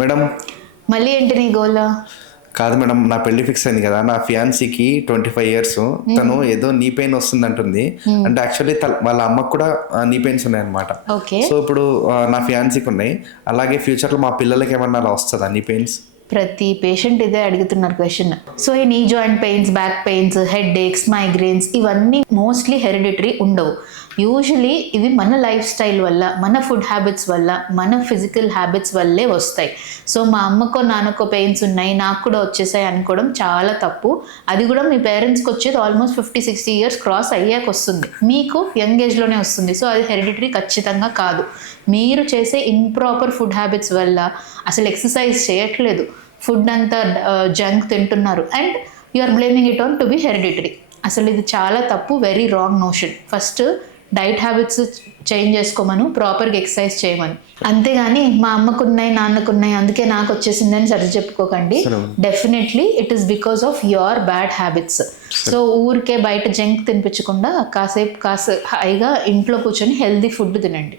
Madam. మళ్ళీ ఏంటి నీ గోల్? కాదు మేడం, నా పెళ్లి ఫిక్స్ అయింది కదా. నా ఫియాన్సీకి 25 ఇయర్స్. తను ఏదో నీ పెయిన్ వస్తుంది అంటుంది. అంటే యాక్చువల్లీ వాళ్ళ అమ్మకు కూడా నీ పెయిన్స్ ఉన్నాయి అనమాట. ఓకే. సో ఇప్పుడు నా ఫియాన్సీకి ఉన్నాయి. అలాగే ఫ్యూచర్లో మా పిల్లలకి ఏమన్నా అలా వస్తుందా నీ పెయిన్స్? ప్రతి పేషెంట్ ఇదే అడుగుతున్నారు క్వశ్చన్. సో ఈ knee joint pains, back pains, headaches, migraines ఇవన్నీ మోస్ట్లీ హెరిడిటరీ ఉండవు. యూజువలీ ఇవి మన లైఫ్ స్టైల్ వల్ల, మన ఫుడ్ హ్యాబిట్స్ వల్ల, మన ఫిజికల్ హ్యాబిట్స్ వల్లే వస్తాయి. సో మా అమ్మకో నాన్నకో పెయిన్స్ ఉన్నాయి, నాకు కూడా వచ్చేసాయి అనుకోవడం చాలా తప్పు. అది కూడా మీ పేరెంట్స్కి వచ్చేది ఆల్మోస్ట్ 50-60 ఇయర్స్ క్రాస్ అయ్యాక వస్తుంది, మీకు యంగ్ ఏజ్లోనే వస్తుంది. సో అది హెరిడిటరీ ఖచ్చితంగా కాదు. మీరు చేసే ఇంప్రాపర్ ఫుడ్ హ్యాబిట్స్ వల్ల, అసలు ఎక్సర్సైజ్ చేయట్లేదు, ఫుడ్ అంతా జంక్ తింటున్నారు and you are blaming it on to be hereditary. అసలు ఇది చాలా తప్పు, very wrong notion. First diet habits change చేసుకోమను, ప్రాపర్గా ఎక్సర్సైజ్ చేయమను. అంతేగాని మా అమ్మకున్నాయి, నాన్నకున్నాయి, అందుకే నాకు వచ్చేసిందని సరి చెప్పుకోకండి. Definitely it is because of your bad habits. So ఊరికే బయట జంక్ తినిపించకుండా కాసేపు హాయిగా ఇంట్లో కూర్చొని హెల్దీ ఫుడ్ తినండి.